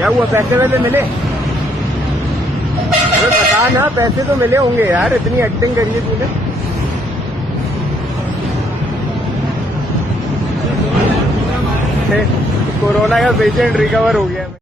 क्या हुआ, पैसे वैसे मिले? अरे बता ना, पैसे तो मिले होंगे यार, इतनी एक्टिंग करी है तूने। कोरोना का पेशेंट रिकवर हो गया।